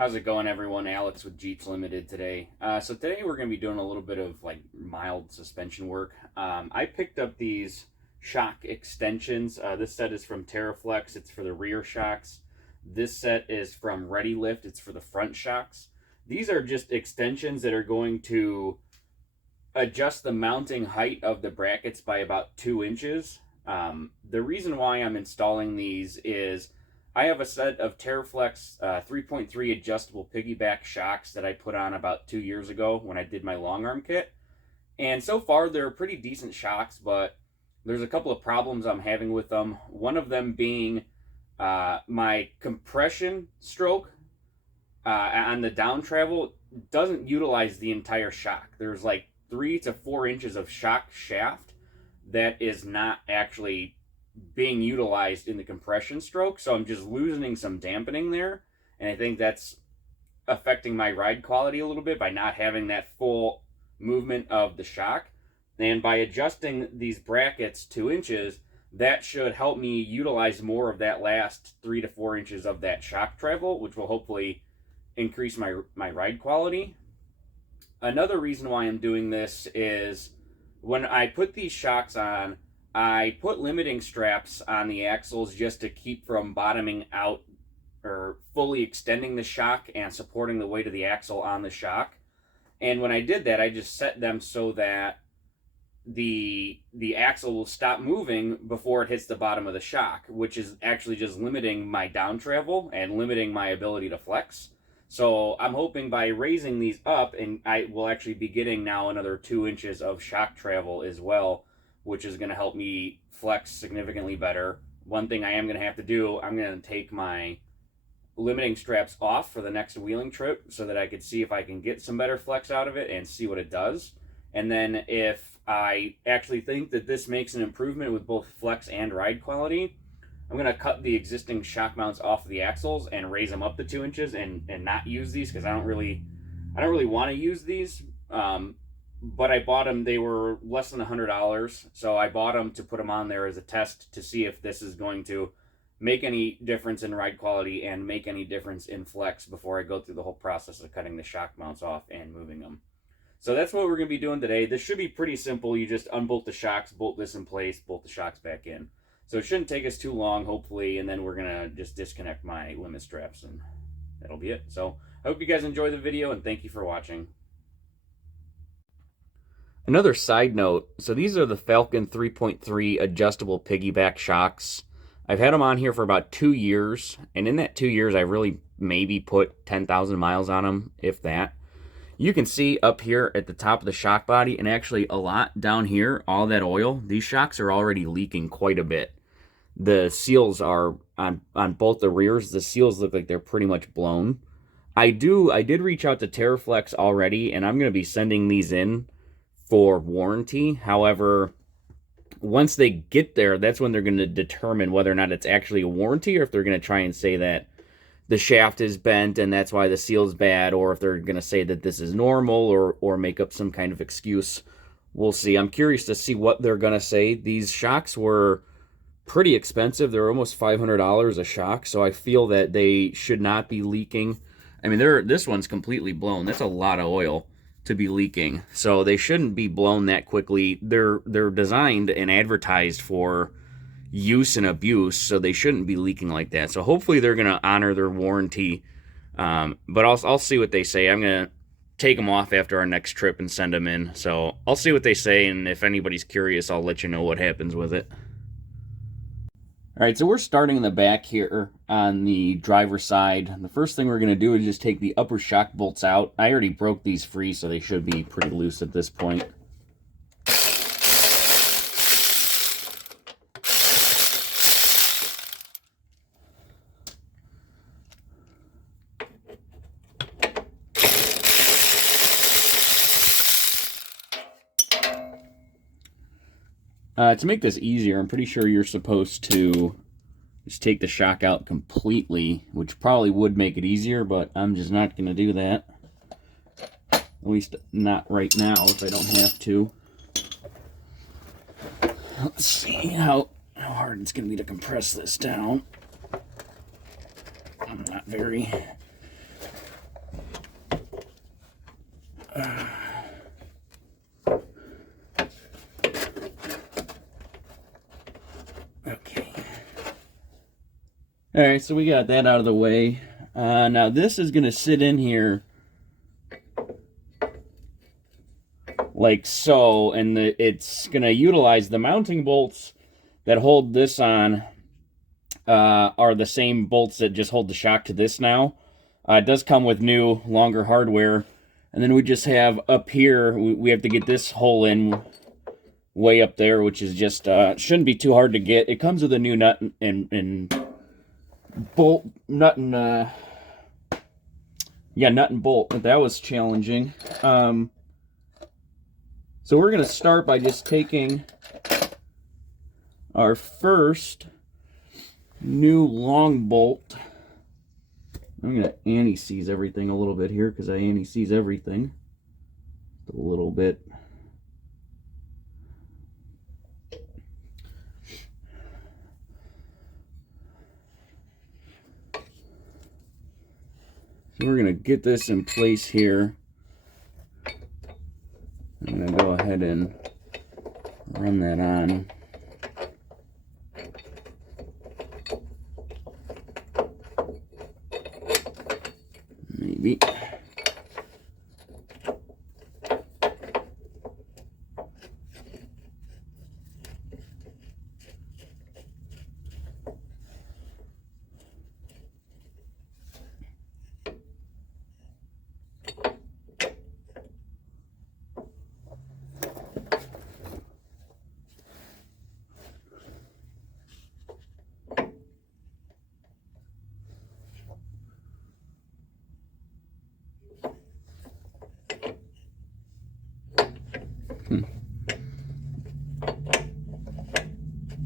How's it going, everyone? Alex with Jeeps Limited today. So today we're going to be doing a little bit of like mild suspension work. I picked up these shock extensions. This set is from Teraflex. It's for the rear shocks. This set is from Ready Lift. It's for the front shocks. These are just extensions that are going to adjust the mounting height of the brackets by about 2 inches. The reason why I'm installing these is I have a set of teraflex 3.3 adjustable piggyback shocks that I put on about 2 years ago when I did my long arm kit. And so far they're pretty decent shocks, but there's a couple of problems I'm having with them. One of them being my compression stroke on the down travel doesn't utilize the entire shock. There's like 3 to 4 inches of shock shaft that is not actually being utilized in the compression stroke, so I'm just losing some dampening there, and I think that's affecting my ride quality a little bit by not having that full movement of the shock. And by adjusting these brackets 2 inches, that should help me utilize more of that last 3 to 4 inches of that shock travel, which will hopefully increase my ride quality. Another reason why I'm doing this is when I put these shocks on, I put limiting straps on the axles just to keep from bottoming out or fully extending the shock and supporting the weight of the axle on the shock. And when I did that, I just set them so that the axle will stop moving before it hits the bottom of the shock, which is actually just limiting my down travel and limiting my ability to flex. So I'm hoping by raising these up, and I will actually be getting now another 2 inches of shock travel as well, which is going to help me flex significantly better. One thing I am going to have to do, I'm going to take my limiting straps off for the next wheeling trip so that I could see if I can get some better flex out of it and see what it does. And then if I actually think that this makes an improvement with both flex and ride quality, I'm going to cut the existing shock mounts off of the axles and raise them up to 2 inches and not use these, because I don't really want to use these. But I bought them, they were less than $100, so I bought them to put them on there as a test to see if this is going to make any difference in ride quality and make any difference in flex before I go through the whole process of cutting the shock mounts off and moving them. So that's what we're going to be doing today. This should be pretty simple. You just unbolt the shocks, bolt this in place, bolt the shocks back in. So it shouldn't take us too long, hopefully, and then we're going to just disconnect my limit straps, and that'll be it. So I hope you guys enjoy the video, and thank you for watching. Another side note, so these are the Falcon 3.3 adjustable piggyback shocks. I've had them on here for about 2 years, and in that 2 years, I really maybe put 10,000 miles on them, if that. You can see up here at the top of the shock body, and actually a lot down here, all that oil, these shocks are already leaking quite a bit. The seals are, on both the rears, the seals look like they're pretty much blown. I did reach out to Teraflex already, and I'm going to be sending these in for warranty. However, once they get there, that's when they're going to determine whether or not it's actually a warranty, or if they're going to try and say that the shaft is bent and that's why the seal's bad, or if they're going to say that this is normal, or make up some kind of excuse. We'll see. I'm curious to see what they're going to say. These shocks were pretty expensive. They're almost $500 a shock, so I feel that they should not be leaking. I mean, this one's completely blown. That's a lot of oil to be leaking, so they shouldn't be blown that quickly. They're designed and advertised for use and abuse, so they shouldn't be leaking like that. So hopefully they're going to honor their warranty, but I'll see what they say. I'm going to take them off after our next trip and send them in, so I'll see what they say, and if anybody's curious, I'll let you know what happens with it. All right, so we're starting in the back here on the driver's side. The first thing we're going to do is just take the upper shock bolts out. I already broke these free, so they should be pretty loose at this point. To make this easier, I'm pretty sure you're supposed to just take the shock out completely, which probably would make it easier, but I'm just not going to do that. At least not right now, if I don't have to. Let's see how hard it's going to be to compress this down. I'm not very Okay. All right, so we got that out of the way. Now this is going to sit in here like so, and it's going to utilize the mounting bolts that hold this on are the same bolts that just hold the shock to this now. It does come with new, longer hardware. And then we just have up here, we have to get this hole in way up there, which is just, shouldn't be too hard to get. It comes with a new nut and bolt, nut and, nut and bolt, but that was challenging. So we're going to start by just taking our first new long bolt. I'm going to anti-seize everything a little bit here because I anti-seize everything a little bit. So we're going to get this in place here. I'm going to go ahead and run that on. Maybe.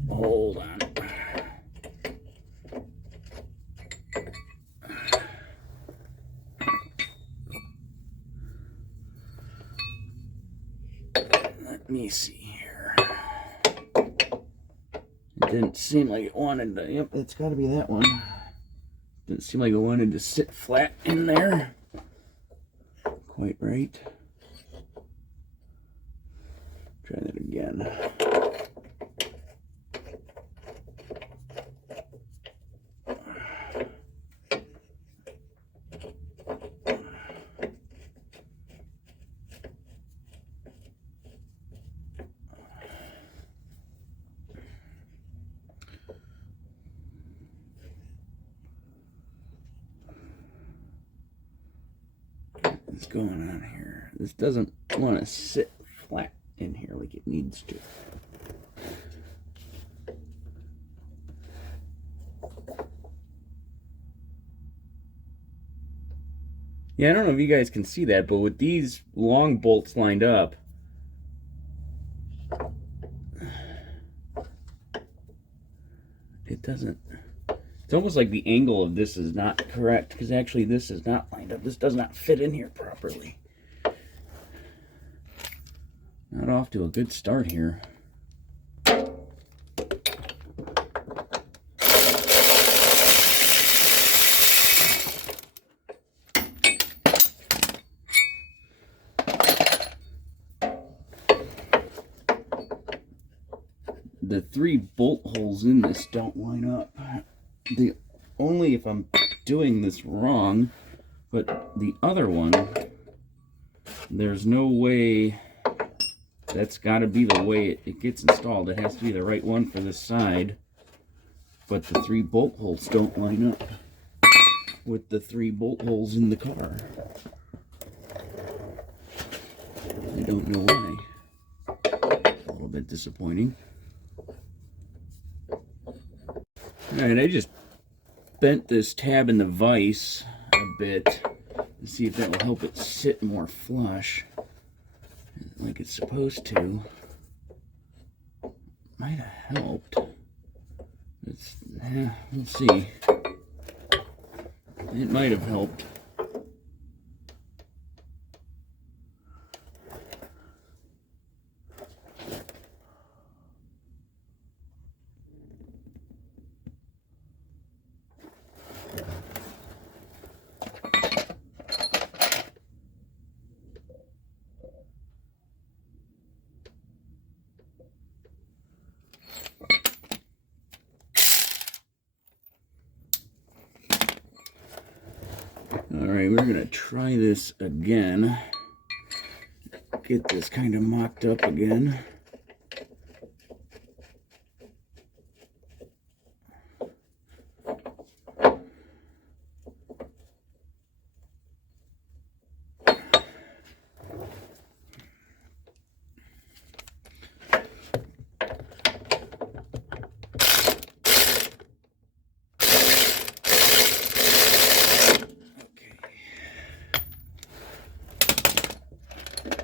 Hold on. Let me see here. It didn't seem like it wanted to. Yep, it's got to be that one. Didn't seem like it wanted to sit flat in there. Quite right. Try that again. What's going on here? This doesn't want to sit flat in here like it needs to. Yeah, I don't know if you guys can see that, but with these long bolts lined up, it doesn't. It's almost like the angle of this is not correct, because actually this is not lined up. This does not fit in here properly. Not off to a good start here. The 3 bolt holes in this don't line up. Only if I'm doing this wrong, but the other one, there's no way. That's got to be the way it gets installed. It has to be the right one for this side, but the 3 bolt holes don't line up with the 3 bolt holes in the car. I don't know why. A little bit disappointing. Alright, I just bent this tab in the vise a bit to see if that will help it sit more flush like it's supposed to. Might have helped. We'll see. It might have helped. All right, we're gonna try this again. Get this kind of mocked up again.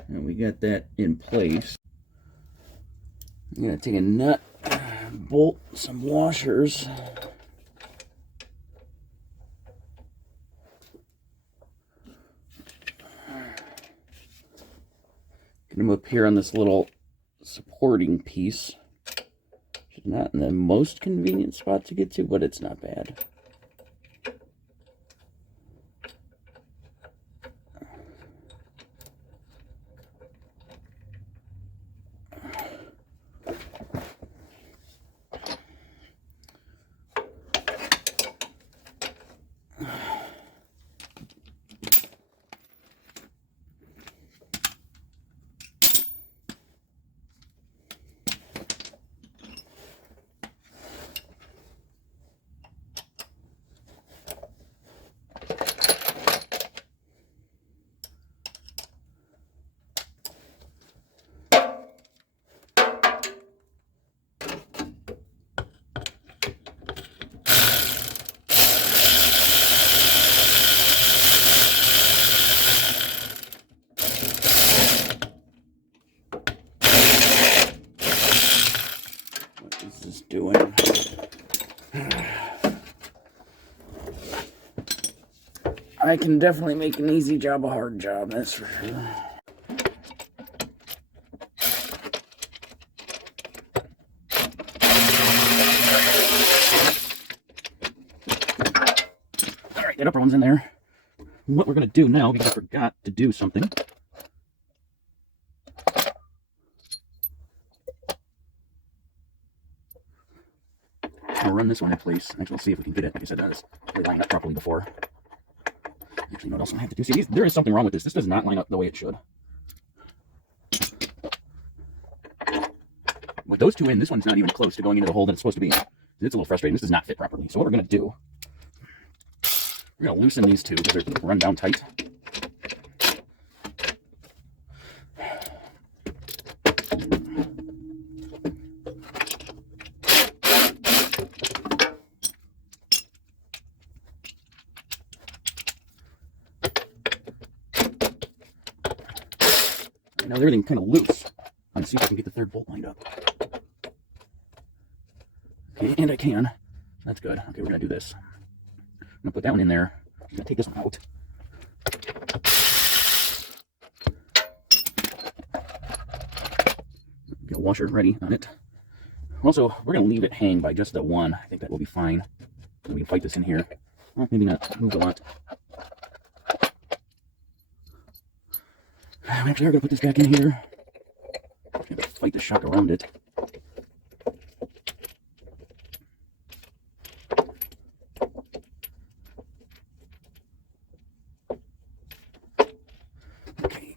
And we got that in place. I'm gonna take a nut, bolt, some washers. Get them up here on this little supporting piece. Which is not in the most convenient spot to get to, but it's not bad. Doing. I can definitely make an easy job a hard job, that's for sure. Alright, that upper one's in there. What we're going to do now, because I forgot to do something. I'll run this one in place. Actually, we'll see if we can get it. Like I said, it's really lined up properly before. Actually, what else I have to do? See, there is something wrong with this. This does not line up the way it should. With those two in, this one's not even close to going into the hole that it's supposed to be in. It's a little frustrating. This does not fit properly. So what we're going to do, we're going to loosen these two because they're run down tight. Now they're everything kind of loose. Let's see if I can get the third bolt lined up. Okay, and I can. That's good. Okay, we're gonna do this. I'm gonna put that one in there. I'm gonna take this one out. Get a washer ready on it. Also, we're gonna leave it hang by just the one. I think that will be fine. We can fight this in here. Well, maybe not move a lot. I'm actually going to put this back in here. I'm going to fight the shock around it. Okay.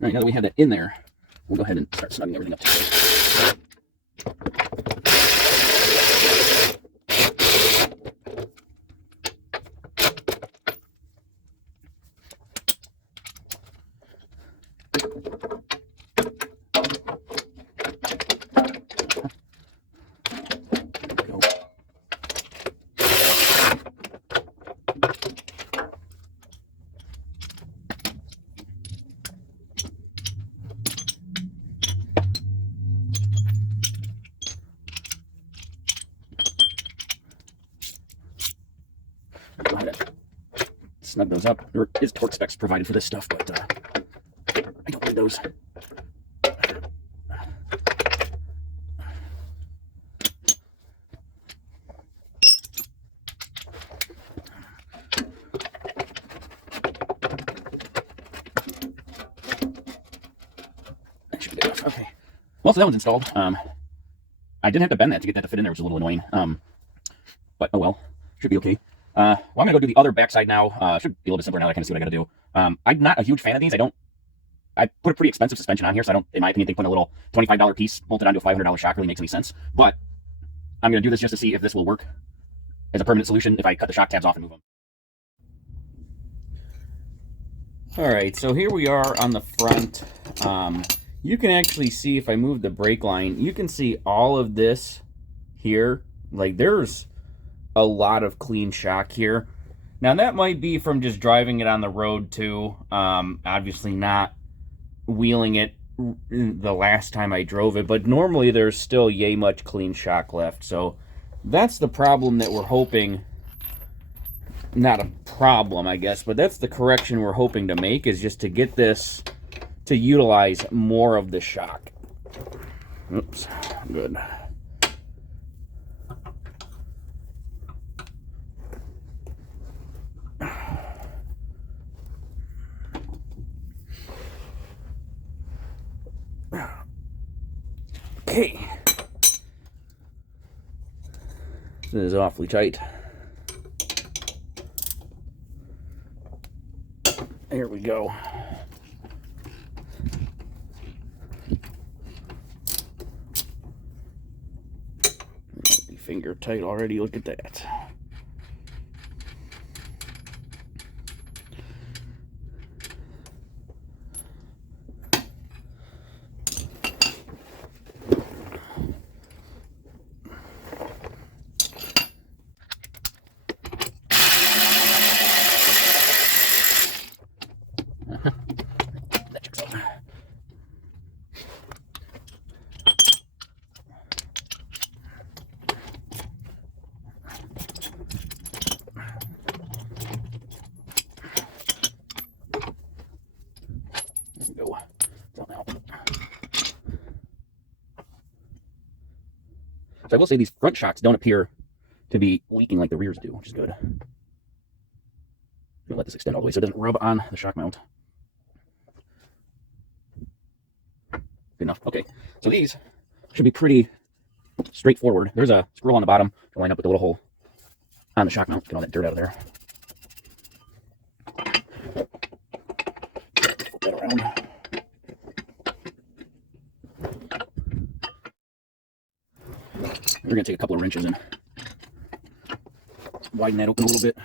All right, now that we have that in there, we'll go ahead and start snugging everything up together. Go ahead and snug those up. There is torque specs provided for this stuff, but I don't need those. Okay. Well, so that one's installed. I didn't have to bend that to get that to fit in there, which is a little annoying. But oh well, should be okay. Well, I'm gonna go do the other backside now. Should be a little bit simpler now that I kind of see what I gotta do. I'm not a huge fan of these. I put a pretty expensive suspension on here, so I don't, in my opinion, think putting a little $25 piece bolted onto a $500 shock really makes any sense. But I'm gonna do this just to see if this will work as a permanent solution if I cut the shock tabs off and move them. All right, so here we are on the front. You can actually see if I move the brake line, you can see all of this here. Like there's a lot of clean shock here. Now that might be from just driving it on the road too. Obviously not wheeling it the last time I drove it, but normally there's still yay much clean shock left. So that's the problem that we're hoping, not a problem I guess, but that's the correction we're hoping to make, is just to get this to utilize more of the shock. Oops, good. Okay. This is awfully tight. There we go. Finger tight already, look at that. That checks out. There we go. So I will say these front shocks don't appear to be leaking like the rears do, which is good. I'll let this extend all the way so it doesn't rub on the shock mount. Good enough. Okay, so these should be pretty straightforward. There's a screw on the bottom to line up with the little hole on the shock mount. Get all that dirt out of there. Flip that around. We're going to take a couple of wrenches and widen that open a little bit.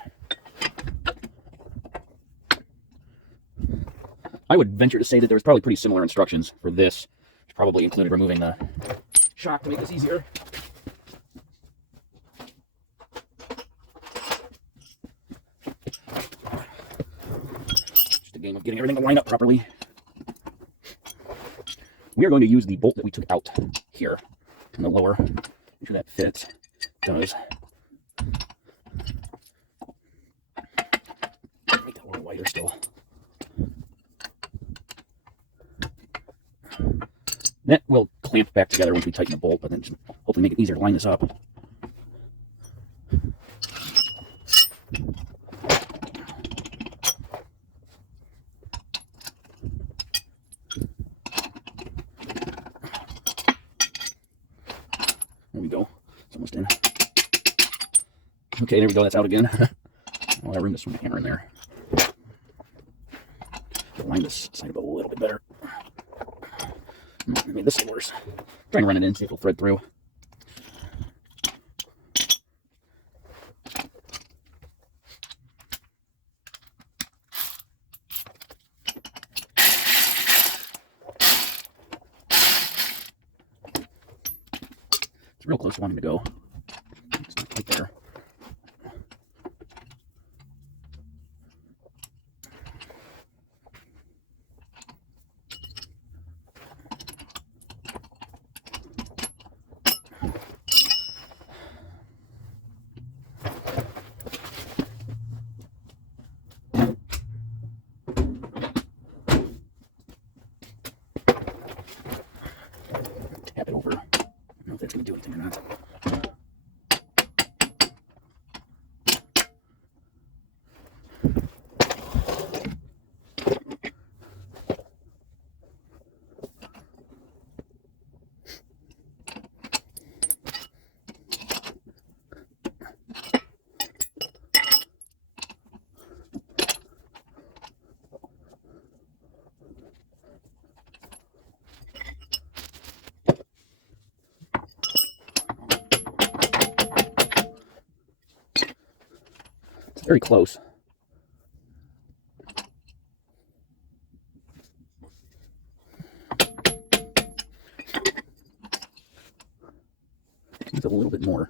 I would venture to say that there's probably pretty similar instructions for this. It's probably included removing the shock to make this easier. Just a game of getting everything to line up properly. We are going to use the bolt that we took out here in the lower. Make sure that fits. It does. Make that a little wider still. That will clamp back together once we tighten the bolt, but then just hopefully make it easier to line this up. There we go. It's almost in. Okay, there we go. That's out again. I'll have room to swing the camera in there. Line this side up a little bit better. I made this worse. Trying to run it in, see if it'll thread through. It's real close to wanting to go. It's not quite there. Tap it over. I don't know if that's going to do anything or not. very close. Needs a little bit more.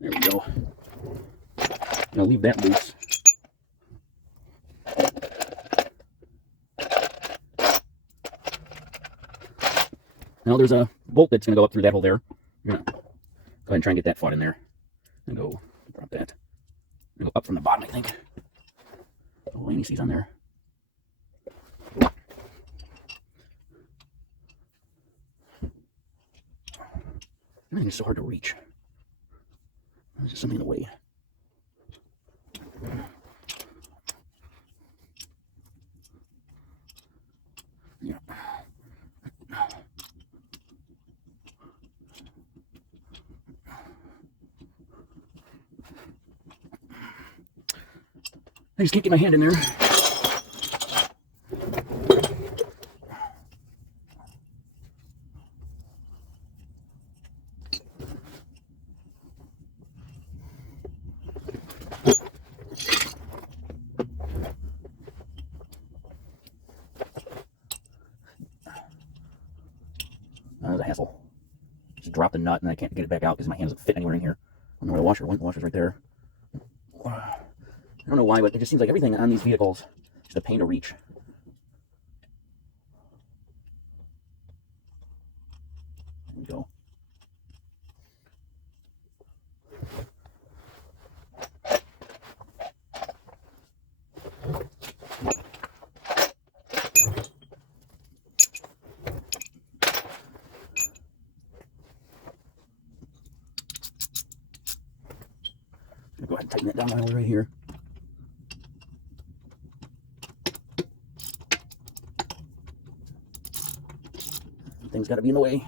There we go. I'll leave that loose. Now there's a bolt that's going to go up through that hole there. I'm going to go ahead and try and get that fought in there. And go drop that. And go up from the bottom, I think. Oh, Laney sees on there. Everything's so hard to reach. There's just something in the way. Yeah. I just can't get my hand in there. That was a hassle. Just drop the nut and I can't get it back out because my hand doesn't fit anywhere in here. I don't know where the washer went. The washer's right there. I don't know why, but it just seems like everything on these vehicles is just a pain to reach. There we go. Go ahead and tighten that down while we're right here. Things got to be in the way.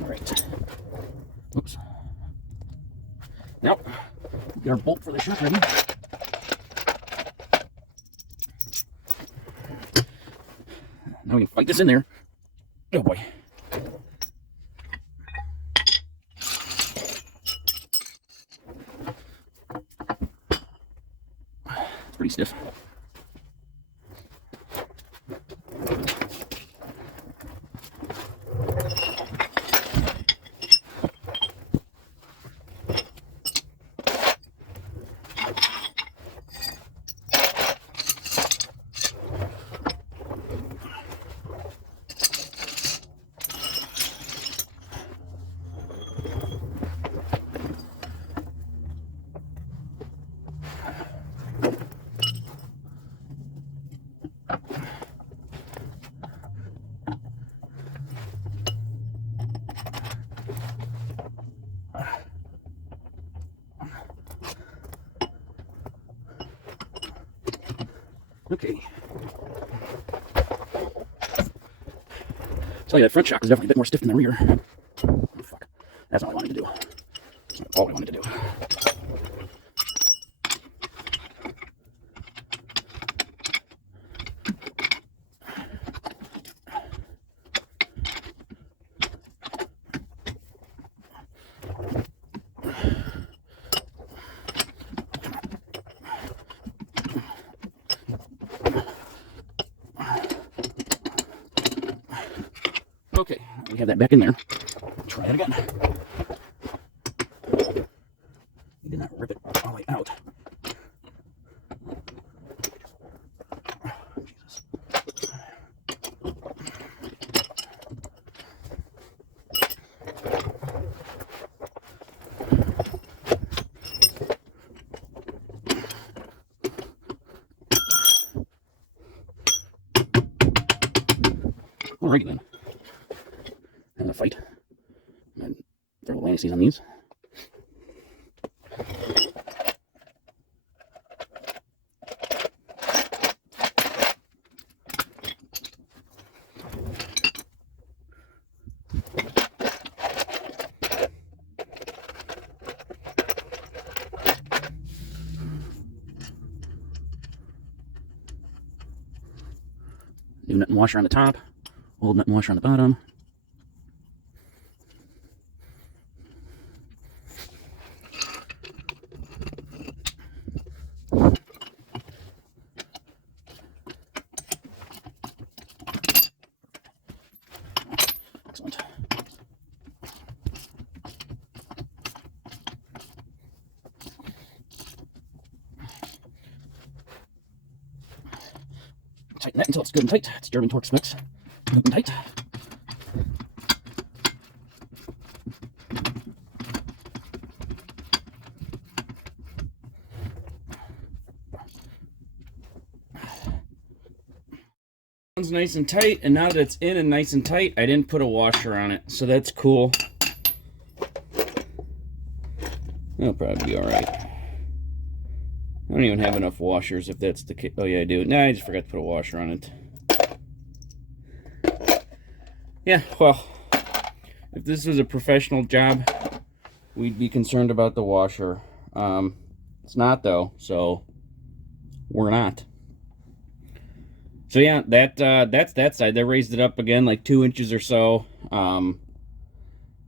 All right. Oops. Now, get our bolt for the shock ready. Now we can fight this in there. Oh boy. It's pretty stiff. Okay. Tell you that front shock is definitely a bit more stiff than the rear. Oh, fuck. That's not what I wanted to do. That's not all I wanted to do. Okay, we have that back in there. Try it again. You did not rip it all the way out. Oh, Jesus. Alrighty then. Having a fight. And throw the Lannises on these. New nut and washer on the top, old nut and washer on the bottom. Excellent. Tighten that until it's good and tight. It's German Torx mix. Good and tight. It's nice and tight, and now that it's in and nice and tight, I didn't put a washer on it, so that's cool. That'll probably be alright. I don't even have enough washers if that's the case. Oh yeah, I do. Nah, I just forgot to put a washer on it. Yeah, well, if this was a professional job, we'd be concerned about the washer. It's not though, so we're not. So yeah, that's that side. They raised it up again like 2 inches or so. I'm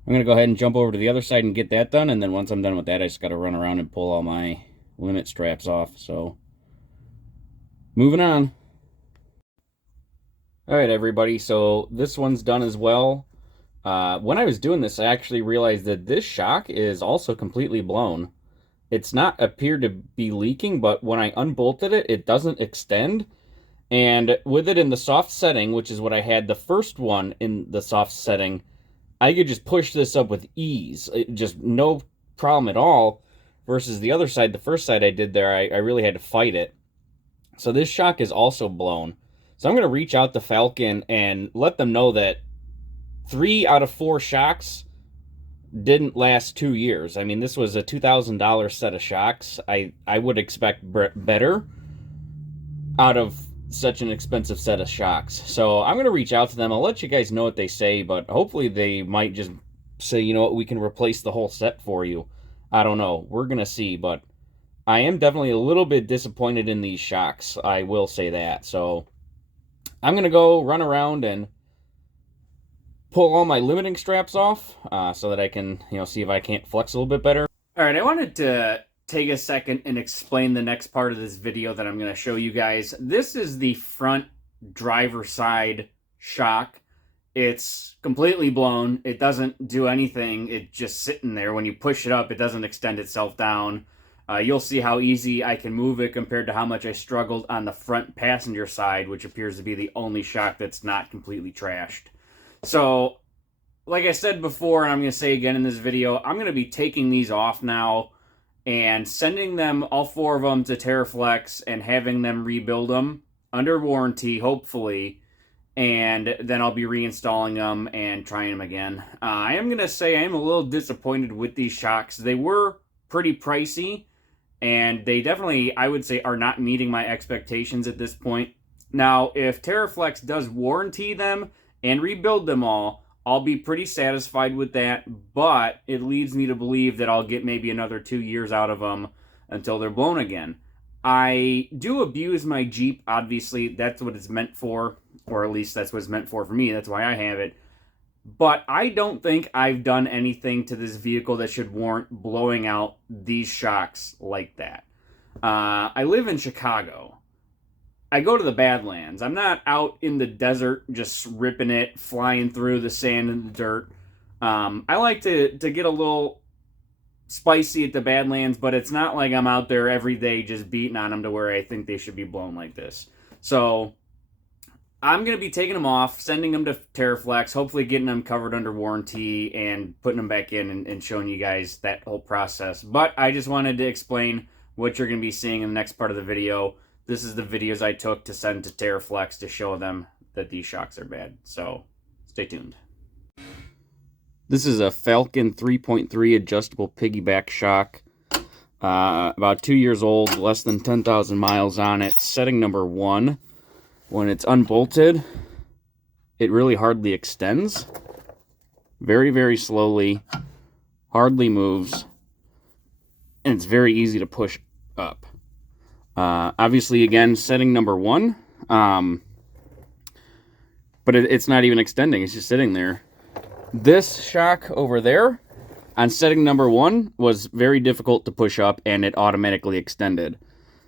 gonna go ahead and jump over to the other side and get that done, and then once I'm done with that, I just gotta run around and pull all my limit straps off. So moving on. All right, everybody, so this one's done as well. When I was doing this, I actually realized that this shock is also completely blown. It's not appeared to be leaking, but when I unbolted it, it doesn't extend. And with it in the soft setting, which is what I had the first one in the soft setting, I could just push this up with ease. Just no problem at all. Versus the other side, the first side I did there, I really had to fight it. So this shock is also blown. So I'm going to reach out to Falcon and let them know that 3 out of 4 shocks didn't last 2 years. I mean, this was a $2,000 set of shocks. I would expect better out of such an expensive set of shocks. So I'm going to reach out to them. I'll let you guys know what they say, but hopefully they might just say, you know what, we can replace the whole set for you. I don't know. We're going to see, but I am definitely a little bit disappointed in these shocks. I will say that. So I'm going to go run around and pull all my limiting straps off so that I can, see if I can't flex a little bit better. All right, I wanted to take a second and explain the next part of this video that I'm going to show you guys. This is the front driver side shock. It's completely blown. It doesn't do anything. It's just sitting there. When you push it up, it doesn't extend itself down. You'll see how easy I can move it compared to how much I struggled on the front passenger side, which appears to be the only shock that's not completely trashed. So, like I said before, and I'm going to say again in this video, I'm going to be taking these off now and sending them, all 4 of them, to Teraflex and having them rebuild them under warranty, hopefully, and then I'll be reinstalling them and trying them again. I am going to say I am a little disappointed with these shocks. They were pretty pricey, and they definitely, I would say, are not meeting my expectations at this point. Now, if Teraflex does warranty them and rebuild them all, I'll be pretty satisfied with that, but it leads me to believe that I'll get maybe another 2 years out of them until they're blown again. I do abuse my Jeep, obviously. That's what it's meant for, or at least that's what it's meant for me. That's why I have it. But I don't think I've done anything to this vehicle that should warrant blowing out these shocks like that. I live in Chicago. I go to the Badlands. I'm not out in the desert just ripping it, flying through the sand and the dirt. I like to get a little spicy at the Badlands, but it's not like I'm out there every day just beating on them to where I think they should be blown like this. So I'm going to be taking them off, sending them to Teraflex, hopefully getting them covered under warranty and putting them back in and showing you guys that whole process. But I just wanted to explain what you're going to be seeing in the next part of the video. This is the videos I took to send to Teraflex to show them that these shocks are bad. So stay tuned. This is a Falcon 3.3 adjustable piggyback shock. About 2 years old, less than 10,000 miles on it. Setting number 1. When it's unbolted, it really hardly extends. Very, very slowly. Hardly moves. And it's very easy to push up. Obviously, again, setting number 1. but it's not even extending. It's just sitting there. This shock over there on setting number 1 was very difficult to push up, and it automatically extended.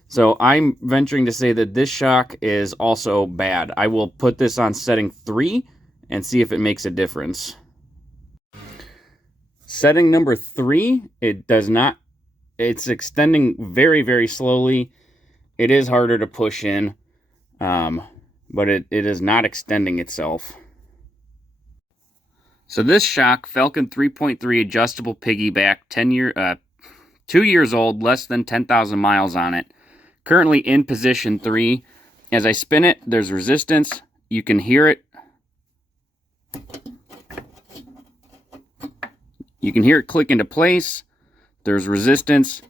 So I'm venturing to say that this shock is also bad. I will put this on setting 3 and see if it makes a difference. Setting number 3, it does not, it's extending very, very slowly. It is harder to push in, but it is not extending itself. So this shock, Falcon 3.3 adjustable piggyback, 2 years old, less than 10,000 miles on it. Currently in position 3. As I spin it, there's resistance. You can hear it. You can hear it click into place. There's resistance.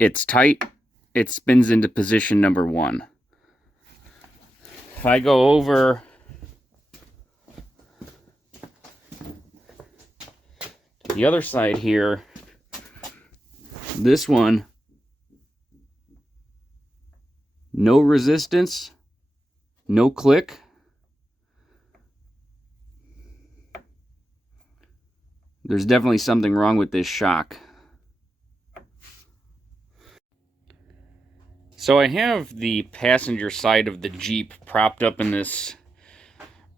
It's tight. It spins into position number 1. If I go over to the other side here, this one, no resistance, no click. There's definitely something wrong with this shock. So I have the passenger side of the Jeep propped up in this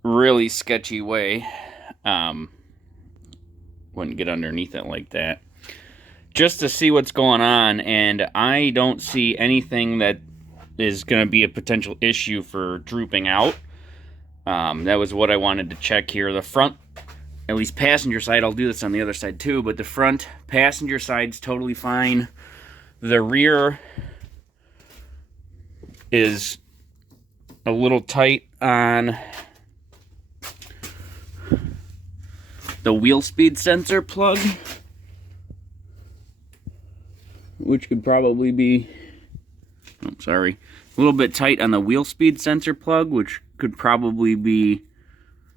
really sketchy way. Wouldn't get underneath it like that. Just to see what's going on, and I don't see anything that is going to be a potential issue for drooping out. That was what I wanted to check here. The front, at least passenger side, I'll do this on the other side too, but the front passenger side's totally fine. The rear is a little tight on the wheel speed sensor plug, which could probably be, a little bit tight on the wheel speed sensor plug, which could probably be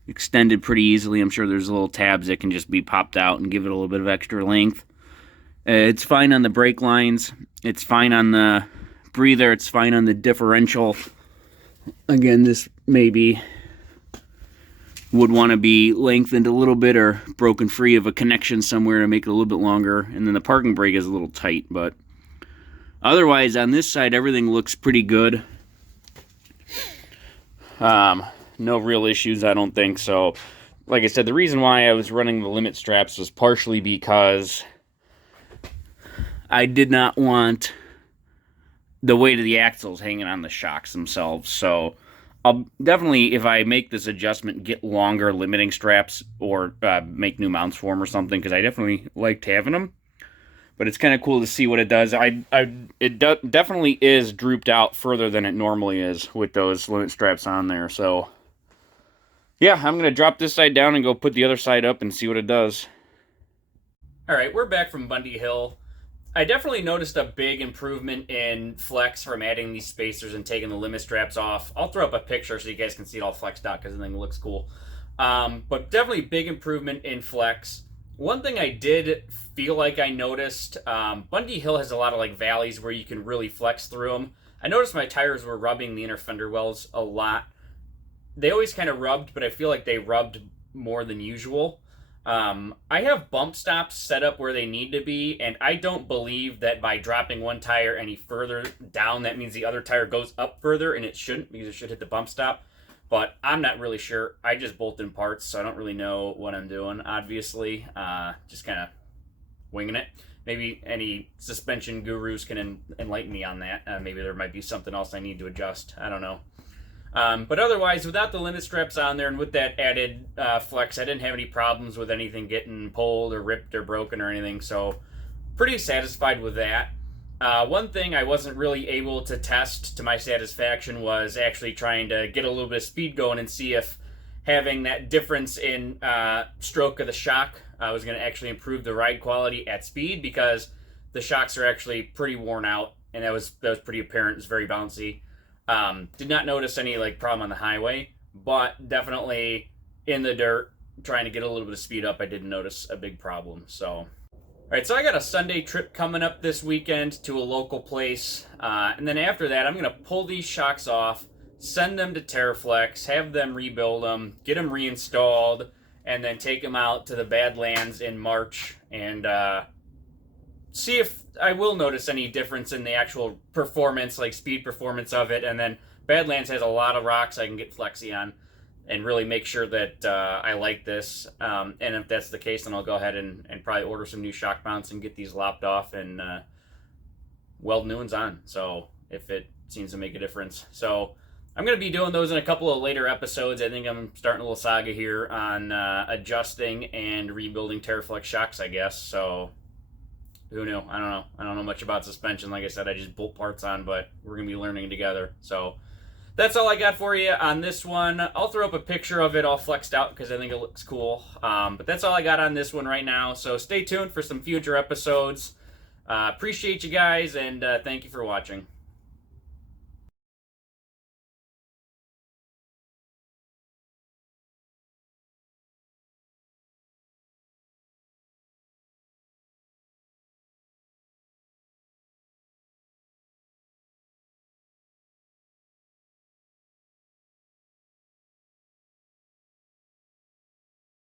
extended pretty easily. I'm sure there's little tabs that can just be popped out and give it a little bit of extra length. It's fine on the brake lines. It's fine on the breather. It's fine on the differential. Again, this maybe would want to be lengthened a little bit or broken free of a connection somewhere to make it a little bit longer. And then the parking brake is a little tight, but otherwise on this side everything looks pretty good. No real issues, I don't think. So like I said, the reason why I was running the limit straps was partially because I did not want the weight of the axles hanging on the shocks themselves. So I'll definitely, if I make this adjustment, get longer limiting straps or make new mounts for them or something, because I definitely liked having them. But it's kind of cool to see what it does. It definitely is drooped out further than it normally is with those limit straps on there. So yeah, I'm going to drop this side down and go put the other side up and see what it does. All right, we're back from Bundy Hill. I definitely noticed a big improvement in flex from adding these spacers and taking the limit straps off. I'll throw up a picture so you guys can see it all flexed out because the thing looks cool. But definitely big improvement in flex. One thing I did feel like I noticed, Bundy Hill has a lot of like valleys where you can really flex through them. I noticed my tires were rubbing the inner fender wells a lot. They always kind of rubbed, but I feel like they rubbed more than usual. I have bump stops set up where they need to be, and I don't believe that by dropping one tire any further down, that means the other tire goes up further, and it shouldn't, because it should hit the bump stop. But I'm not really sure. I just bolt in parts, so I don't really know what I'm doing, obviously. Just kind of winging it. Maybe any suspension gurus can enlighten me on that. Maybe there might be something else I need to adjust. I don't know. But otherwise, without the limit straps on there and with that added flex, I didn't have any problems with anything getting pulled or ripped or broken or anything. So pretty satisfied with that. One thing I wasn't really able to test to my satisfaction was actually trying to get a little bit of speed going and see if having that difference in stroke of the shock was going to actually improve the ride quality at speed, because the shocks are actually pretty worn out, and that was pretty apparent. It was very bouncy. Did not notice any like problem on the highway, but definitely in the dirt, trying to get a little bit of speed up, I didn't notice a big problem. So, all right, so I got a Sunday trip coming up this weekend to a local place, and then after that, I'm going to pull these shocks off, send them to Teraflex, have them rebuild them, get them reinstalled, and then take them out to the Badlands in March and see if I will notice any difference in the actual performance, like speed performance of it. And then Badlands has a lot of rocks I can get flexy on and really make sure that I like this. And if that's the case, then I'll go ahead and probably order some new shock mounts and get these lopped off and weld new ones on. So if it seems to make a difference. So I'm going to be doing those in a couple of later episodes. I think I'm starting a little saga here on adjusting and rebuilding Teraflex shocks, I guess. So who knew? I don't know. I don't know much about suspension. Like I said, I just bolt parts on, but we're going to be learning together. So that's all I got for you on this one. I'll throw up a picture of it all flexed out because I think it looks cool. But that's all I got on this one right now. So stay tuned for some future episodes. Appreciate you guys, and thank you for watching.